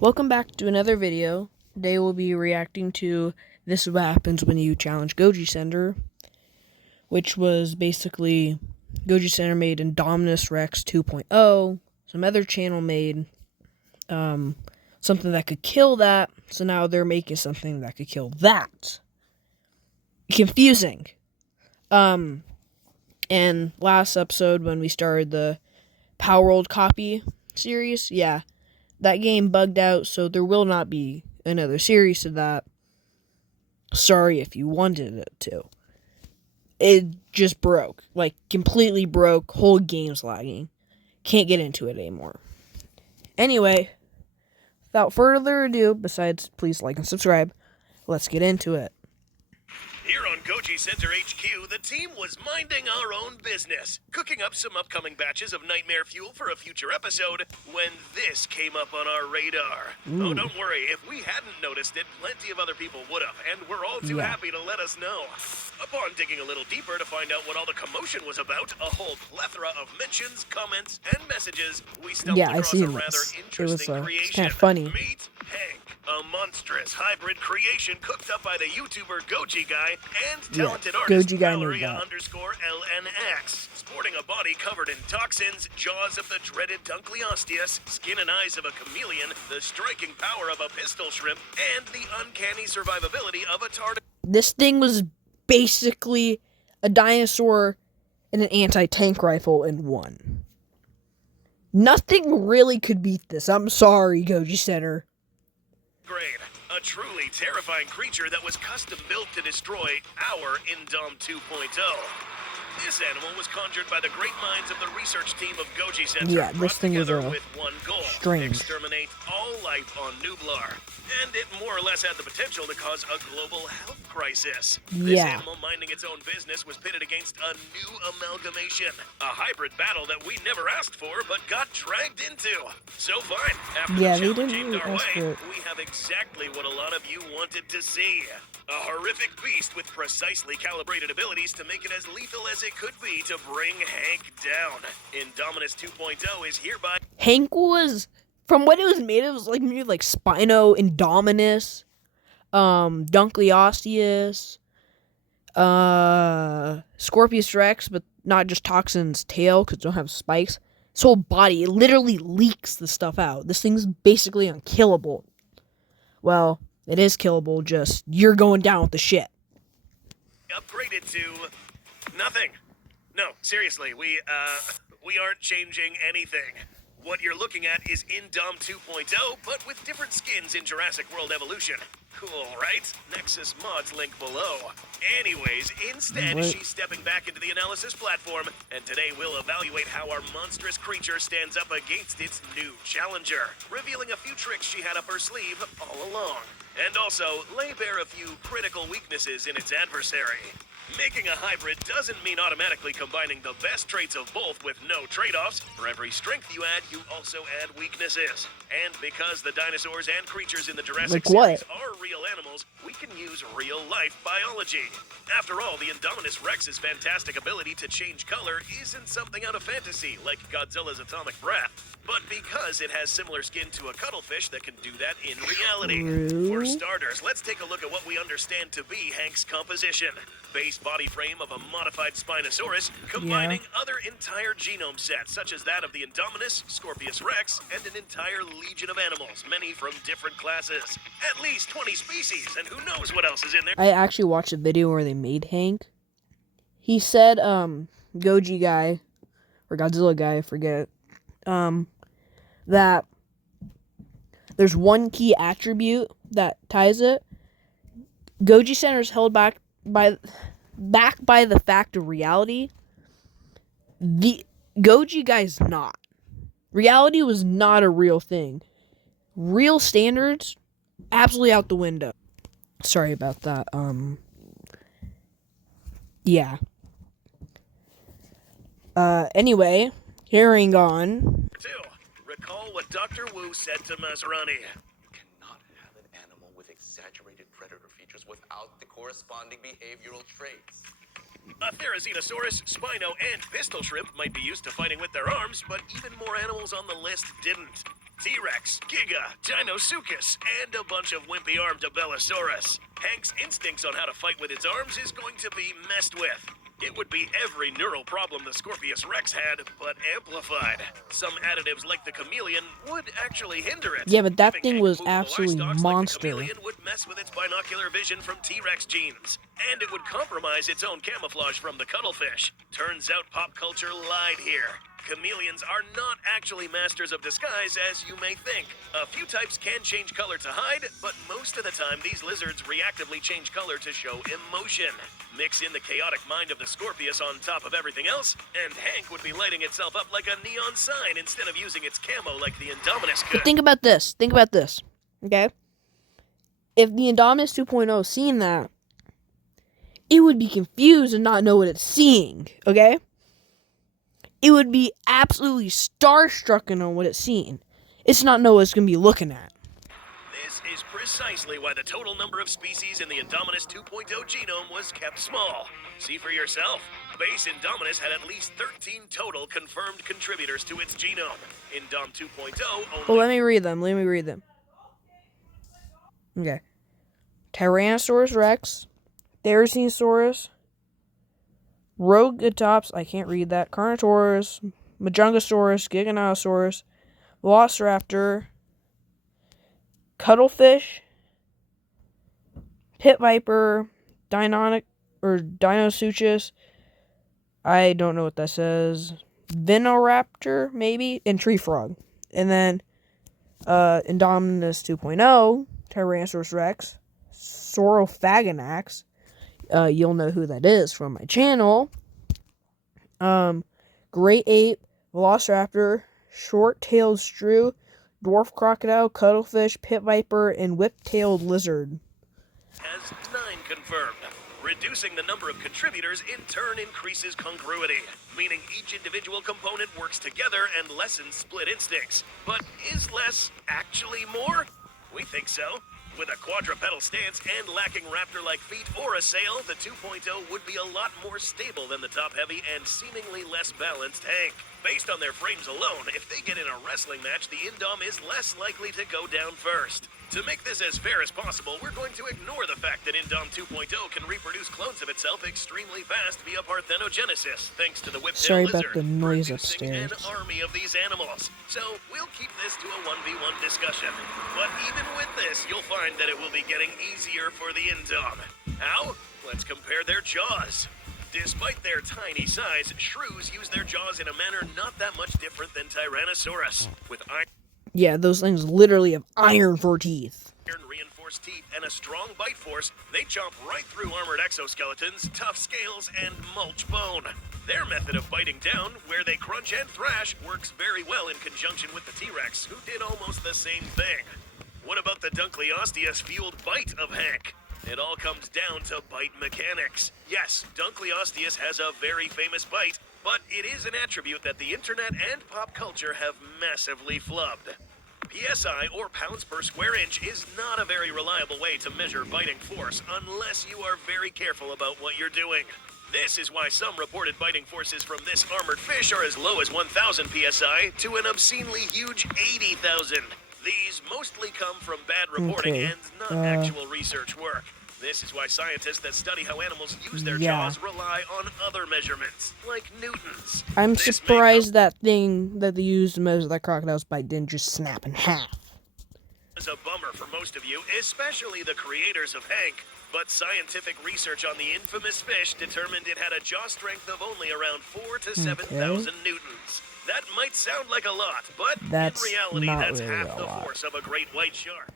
Welcome back to another video. Today we'll be reacting to This is What Happens When You Challenge Goji Center, which was basically Goji Center made Indominus Rex 2.0. Some other channel made something that could kill that, so now they're making something that could kill that. Confusing. And last episode when we started the Power World copy series, that game bugged out, so there will not be another series to that. Sorry if you wanted it to. It just broke. Like, completely broke. Whole game's lagging. Can't get into it anymore. Anyway, without further ado, besides please like and subscribe, let's get into it. Here on Goji Center HQ, the team was minding our own business, cooking up some upcoming batches of nightmare fuel for a future episode, when this came up on our radar. Oh, don't worry, if we hadn't noticed it, plenty of other people would have, and we're all too happy to let us know. Upon digging a little deeper to find out what all the commotion was about, a whole plethora of mentions, comments, and messages, we stumbled across a rather interesting creation. It's kind of funny. Meet Hank, a monstrous hybrid creation cooked up by the YouTuber Goji Guy and talented artist Valeria_LNX. Sporting a body covered in toxins, jaws of the dreaded Dunkleosteus, skin and eyes of a chameleon, the striking power of a pistol shrimp, and the uncanny survivability of a tartar. This thing was basically a dinosaur and an anti-tank rifle in one. Nothing really could beat this. I'm sorry, Goji Center. Grade. A truly terrifying creature that was custom built to destroy our Indom 2.0. This animal was conjured by the great minds of the research team of Goji Center. Yeah, this thing is with one goal: strange. Exterminate all life on Nublar. And it more or less had the potential to cause a global health crisis. This animal minding its own business was pitted against a new amalgamation. A hybrid battle that we never asked for, but got dragged into. So fine, after the challenge aimed our way, we have exactly what a lot of you wanted to see. A horrific beast with precisely calibrated abilities to make it as lethal as it could be to bring Hank down. Indominus 2.0 is hereby... Hank was, from what it was made, it was like maybe like Spino, Indominus, Dunkleosteus, Scorpius Rex, but not just Toxin's tail, because it don't have spikes. His whole body, it literally leaks the stuff out. This thing's basically unkillable. Well, it is killable, just you're going down with the shit. Upgraded to nothing. No, seriously, we aren't changing anything. What you're looking at is Indom 2.0, but with different skins in Jurassic World Evolution. Cool, right? Nexus mods link below. Anyways, instead, she's stepping back into the analysis platform, and today we'll evaluate how our monstrous creature stands up against its new challenger, revealing a few tricks she had up her sleeve all along, and also lay bare a few critical weaknesses in its adversary. Making a hybrid doesn't mean automatically combining the best traits of both with no trade-offs. For every strength you add, you also add weaknesses. And because the dinosaurs and creatures in the Jurassic series are real animals, we can use real-life biology. After all, the Indominus Rex's fantastic ability to change color isn't something out of fantasy, like Godzilla's atomic breath. But because it has similar skin to a cuttlefish that can do that in reality. For starters, let's take a look at what we understand to be Hank's composition. Base body frame of a modified Spinosaurus, combining other entire genome sets, such as that of the Indominus, Scorpius Rex, and an entire legion of animals, many from different classes. At least 20 species, and who knows what else is in there. I actually watched a video where they made Hank. He said, Goji Guy, or Godzilla Guy, I forget, that there's one key attribute that ties it. Goji Center is held back by the fact of reality. The Goji Guy's not. Reality was not a real thing. Real standards, absolutely out the window. Sorry about that. Yeah. Anyway, carrying on. 2. Recall what Dr. Wu said to Masrani. You cannot have an animal with exaggerated predator features without the corresponding behavioral traits. A Therizinosaurus, Spino, and Pistol Shrimp might be used to fighting with their arms, but even more animals on the list didn't. T-Rex, Giga, Dinosuchus, and a bunch of wimpy-armed Abelisaurus. Hank's instincts on how to fight with its arms is going to be messed with. It would be every neural problem the Scorpius Rex had, but amplified. Some additives like the chameleon would actually hinder it. Yeah, but that Giving thing Hank was movable eye absolutely stalks like the monster. chameleon would mess with its binocular vision from T-Rex genes. And it would compromise its own camouflage from the cuttlefish. Turns out pop culture lied here. Chameleons are not actually masters of disguise, as you may think. A few types can change color to hide, but most of the time these lizards reactively change color to show emotion. Mix in the chaotic mind of the Scorpius on top of everything else, and Hank would be lighting itself up like a neon sign instead of using its camo like the Indominus could. But think about this. Think about this. Okay? If the Indominus 2.0 seen that, it would be confused and not know what it's seeing. Okay? It would be absolutely starstruck on what it's seeing. It's not know what it's going to be looking at. This is precisely why the total number of species in the Indominus 2.0 genome was kept small. See for yourself. Base Indominus had at least 13 total confirmed contributors to its genome. Indom 2.0 only... Well, let me read them. Okay. Tyrannosaurus Rex, Therizinosaurus, Rogatops, I can't read that, Carnotaurus, Majungasaurus, Giganotosaurus, Velociraptor, Cuttlefish, Pit Viper, Dinosuchus, I don't know what that says, Venoraptor, maybe, and Tree Frog. And then, Indominus 2.0, Tyrannosaurus Rex, Saurophaganax, you'll know who that is from my channel. Great Ape, Velociraptor, Short-tailed Shrew, Dwarf Crocodile, Cuttlefish, Pit Viper, and Whip-tailed Lizard. Has 9 confirmed. Reducing the number of contributors in turn increases congruity, meaning each individual component works together and lessens split instincts. But is less actually more? We think so. With a quadrupedal stance and lacking raptor-like feet or a sail, the 2.0 would be a lot more stable than the top-heavy and seemingly less balanced Hank. Based on their frames alone, if they get in a wrestling match, the Indom is less likely to go down first. To make this as fair as possible, we're going to ignore the fact that Indom 2.0 can reproduce clones of itself extremely fast via parthenogenesis, thanks to the whip-tailed lizard. Sorry about the noise producing upstairs. an army of these animals. So we'll keep this to a 1v1 discussion. But even with this, you'll find that it will be getting easier for the Indom. How? Let's compare their jaws. Despite their tiny size, shrews use their jaws in a manner not that much different than Tyrannosaurus, with Yeah, those things literally have iron for teeth. iron-reinforced teeth and a strong bite force. They chomp right through armored exoskeletons, tough scales, and mulch bone. Their method of biting down, where they crunch and thrash, works very well in conjunction with the T-Rex, who did almost the same thing. What about the Dunkleosteus-fueled bite of Hank? It all comes down to bite mechanics. Yes, Dunkleosteus has a very famous bite, but it is an attribute that the internet and pop culture have massively flubbed. PSI, or pounds per square inch, is not a very reliable way to measure biting force unless you are very careful about what you're doing. This is why some reported biting forces from this armored fish are as low as 1,000 PSI to an obscenely huge 80,000. These mostly come from bad reporting and not actual research work. This is why scientists that study how animals use their jaws rely on other measurements, like newtons. I'm This surprised that thing that they used to measure that crocodile's bite didn't just snap in half. is a bummer for most of you, especially the creators of Hank. But scientific research on the infamous fish determined it had a jaw strength of only around 4,000 to 7,000 newtons. That might sound like a lot, but That's in reality, not that's really half a the lot. force of a great white shark.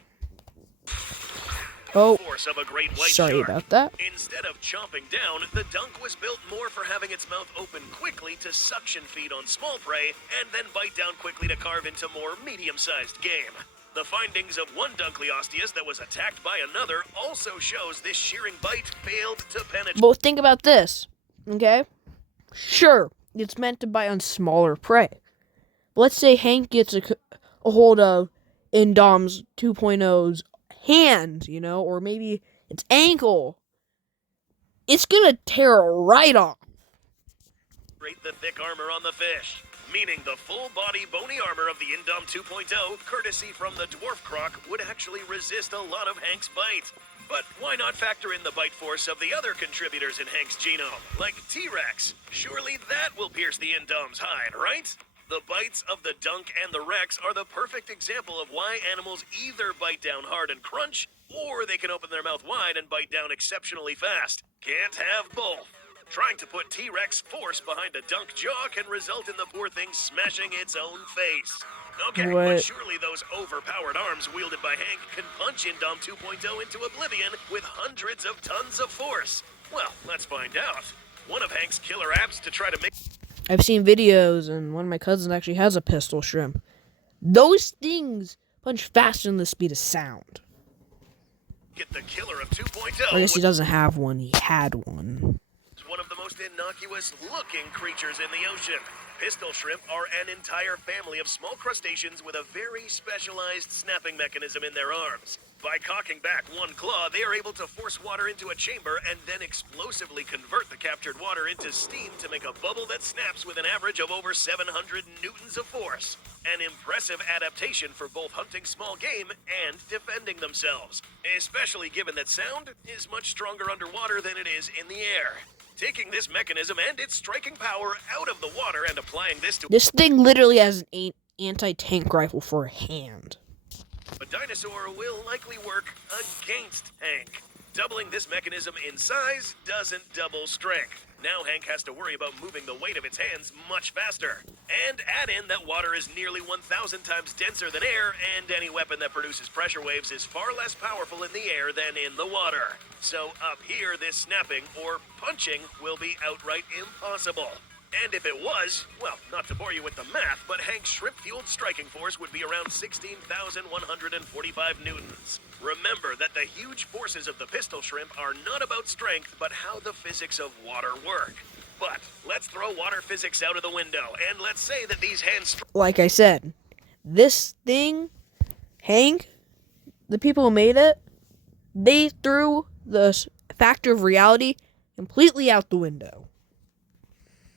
Oh, Force of a great white sorry shark. about that. Instead of chomping down, the dunk was built more for having its mouth open quickly to suction feed on small prey, and then bite down quickly to carve into more medium-sized game. The findings of one Dunkleosteus that was attacked by another also shows this shearing bite failed to penetrate. But think about this, okay? Sure, it's meant to bite on smaller prey. But let's say Hank gets a hold of Indom's 2.0's hand, you know, or maybe its ankle. It's gonna tear right off. The thick armor on the fish. meaning the full-body bony armor of the Indom 2.0, courtesy from the Dwarf Croc, would actually resist a lot of Hank's bite. But why not factor in the bite force of the other contributors in Hank's genome, like T-Rex? Surely that will pierce the Indom's hide, right? The bites of the Dunk and the Rex are the perfect example of why animals either bite down hard and crunch, or they can open their mouth wide and bite down exceptionally fast. Can't have both. Trying to put T-Rex force behind a Dunk jaw can result in the poor thing smashing its own face. Okay, What? but surely those overpowered arms wielded by Hank can punch Indom 2.0 into oblivion with hundreds of tons of force. Well, let's find out. One of Hank's killer apps to try to make I've seen videos, and one of my cousins actually has a pistol shrimp. Those things punch faster than the speed of sound. get the killer of 2.0. I guess he doesn't have one. He had one. One of the most innocuous-looking creatures in the ocean. Pistol shrimp are an entire family of small crustaceans with a very specialized snapping mechanism in their arms. By cocking back one claw, they are able to force water into a chamber and then explosively convert the captured water into steam to make a bubble that snaps with an average of over 700 newtons of force. An impressive adaptation for both hunting small game and defending themselves, especially given that sound is much stronger underwater than it is in the air. Taking this mechanism and its striking power out of the water and applying this to This thing literally has an anti-tank rifle for a hand. a dinosaur will likely work against Hank. Doubling this mechanism in size doesn't double strength. Now Hank has to worry about moving the weight of its hands much faster. And add in that water is nearly 1,000 times denser than air, and any weapon that produces pressure waves is far less powerful in the air than in the water. So up here, this snapping, or punching, will be outright impossible. And if it was, well, not to bore you with the math, but Hank's shrimp-fueled striking force would be around 16,145 newtons. Remember that the huge forces of the pistol shrimp are not about strength, but how the physics of water work. But let's throw water physics out of the window, and let's say that these hands... Like I said, this thing, Hank, the people who made it, they threw the factor of reality completely out the window.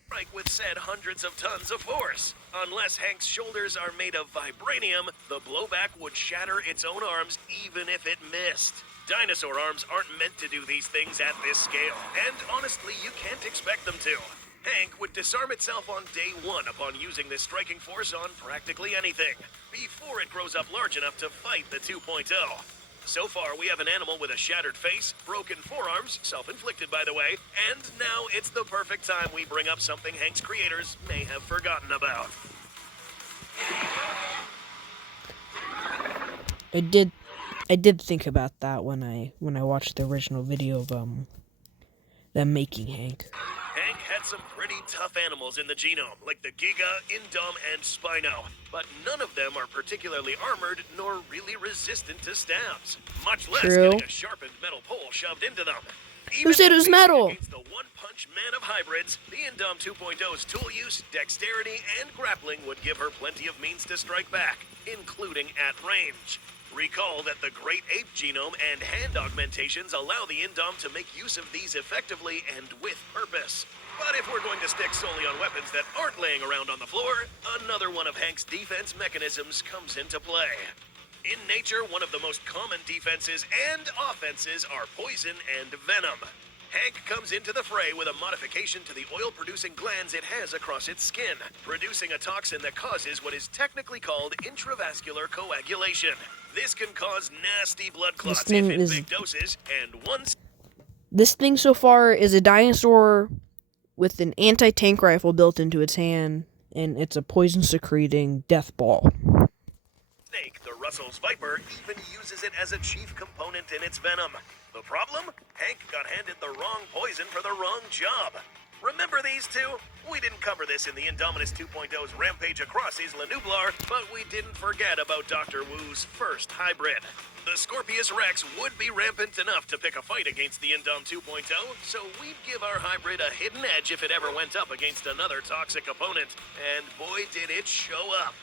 strike with said hundreds of tons of force. Unless Hank's shoulders are made of vibranium, the blowback would shatter its own arms even if it missed. Dinosaur arms aren't meant to do these things at this scale, and honestly, you can't expect them to. Hank would disarm itself on day one upon using this striking force on practically anything, before it grows up large enough to fight the 2.0. So far, we have an animal with a shattered face, broken forearms, self-inflicted by the way, and now it's the perfect time we bring up something Hank's creators may have forgotten about. I did think about that when I watched the original video of them making Hank. Hank had some pretty tough animals in the genome, like the Giga, Indom, and Spino, but none of them are particularly armored nor really resistant to stabs, much less True. getting a sharpened metal pole shoved into them. Who said it was metal? Against the one-punch man of hybrids, the Indom 2.0's tool use, dexterity, and grappling would give her plenty of means to strike back, including at range. Recall that the Great Ape genome and hand augmentations allow the Indom to make use of these effectively and with purpose. But if we're going to stick solely on weapons that aren't laying around on the floor, another one of Hank's defense mechanisms comes into play. In nature, one of the most common defenses and offenses are poison and venom. Hank comes into the fray with a modification to the oil-producing glands it has across its skin, producing a toxin that causes what is technically called intravascular coagulation. This can cause nasty blood clots if in big doses, and once... This thing so far is a dinosaur with an anti-tank rifle built into its hand, and it's a poison-secreting death ball. Snake, the Russell's Viper, even uses it as a chief component in its venom. The problem? Hank got handed the wrong poison for the wrong job. Remember these two? We didn't cover this in the Indominus 2.0's rampage across Isla Nublar, but we didn't forget about Dr. Wu's first hybrid. The Scorpius Rex would be rampant enough to pick a fight against the Indom 2.0, so we'd give our hybrid a hidden edge if it ever went up against another toxic opponent. And boy, did it show up.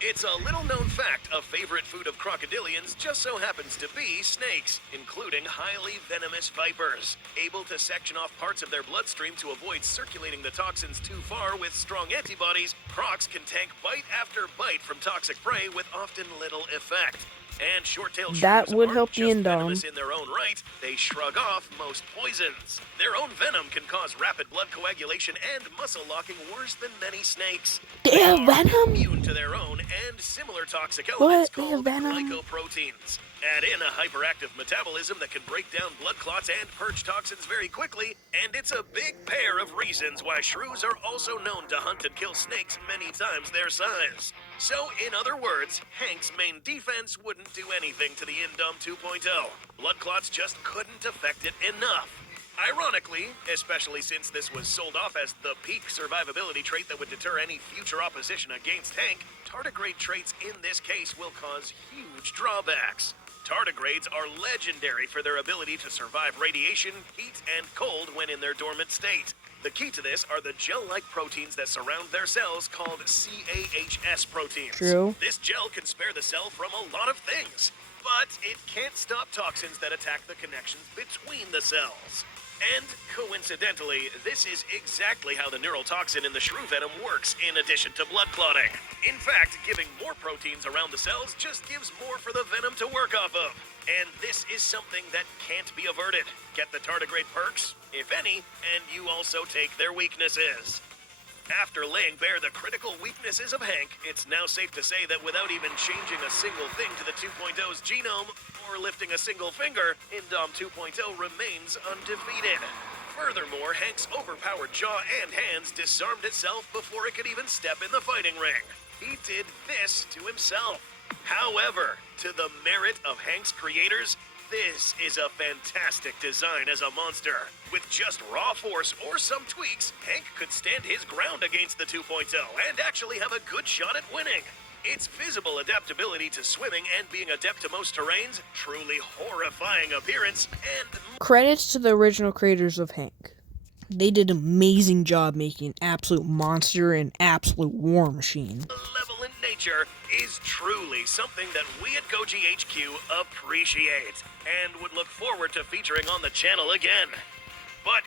It's a little known fact a favorite food of crocodilians just so happens to be snakes, including highly venomous vipers. Able to section off parts of their bloodstream to avoid circulating the toxins too far with strong antibodies, crocs can tank bite after bite from toxic prey with often little effect. And short-tailed That shrews would aren't help the just venomous Indom. in their own right, they shrug off most poisons. Their own venom can cause rapid blood coagulation and muscle locking worse than many snakes. They have are venom? immune to their own and similar toxic elements What? They have called venom? glycoproteins. Add in a hyperactive metabolism that can break down blood clots and purge toxins very quickly, and it's a big pair of reasons why shrews are also known to hunt and kill snakes many times their size. So, in other words, Hank's main defense wouldn't do anything to the Indom 2.0. Blood clots just couldn't affect it enough. Ironically, especially since this was sold off as the peak survivability trait that would deter any future opposition against Hank, tardigrade traits in this case will cause huge drawbacks. Tardigrades are legendary for their ability to survive radiation, heat, and cold when in their dormant state. The key to this are the gel-like proteins that surround their cells called CAHS proteins. True. This gel can spare the cell from a lot of things, but it can't stop toxins that attack the connections between the cells. And coincidentally, this is exactly how the neurotoxin in the shrew venom works in addition to blood clotting. In fact, giving more proteins around the cells just gives more for the venom to work off of. And this is something that can't be averted. Get the tardigrade perks, if any, and you also take their weaknesses. After laying bare the critical weaknesses of Hank, it's now safe to say that without even changing a single thing to the 2.0's genome or lifting a single finger, Indom 2.0 remains undefeated. Furthermore, Hank's overpowered jaw and hands disarmed itself before it could even step in the fighting ring. He did this to himself. However, to the merit of Hank's creators, this is a fantastic design as a monster. With just raw force or some tweaks, Hank could stand his ground against the 2.0 and actually have a good shot at winning. Its visible adaptability to swimming and being adept to most terrains, truly horrifying appearance, and Credits to the original creators of Hank. They did an amazing job making absolute monster and absolute war machine. malevolent nature is truly something that we at Goji HQ appreciate and would look forward to featuring on the channel again. But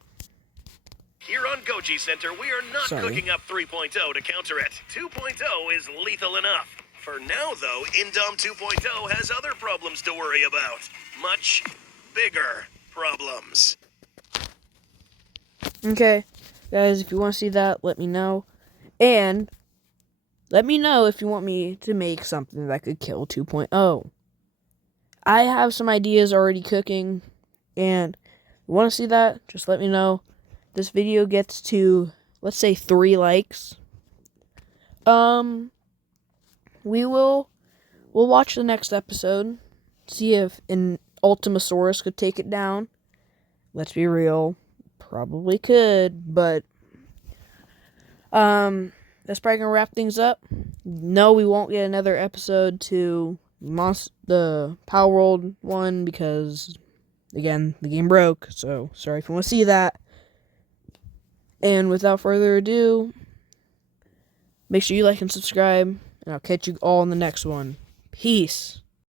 here on Goji Center, we are not cooking up 3.0 to counter it. 2.0 is lethal enough. For now, though, Indom 2.0 has other problems to worry about. Much bigger problems. Okay, guys, if you want to see that, let me know. And let me know if you want me to make something that could kill 2.0. I have some ideas already cooking, and if you want to see that, just let me know. This video gets to, let's say, 3 likes. We'll watch the next episode, see if an Ultimasaurus could take it down. Let's be real, probably could, but that's probably gonna wrap things up. No, we won't get another episode to the Power World one because, again, the game broke. So sorry if you want to see that. And without further ado, make sure you like and subscribe, and I'll catch you all in the next one. Peace.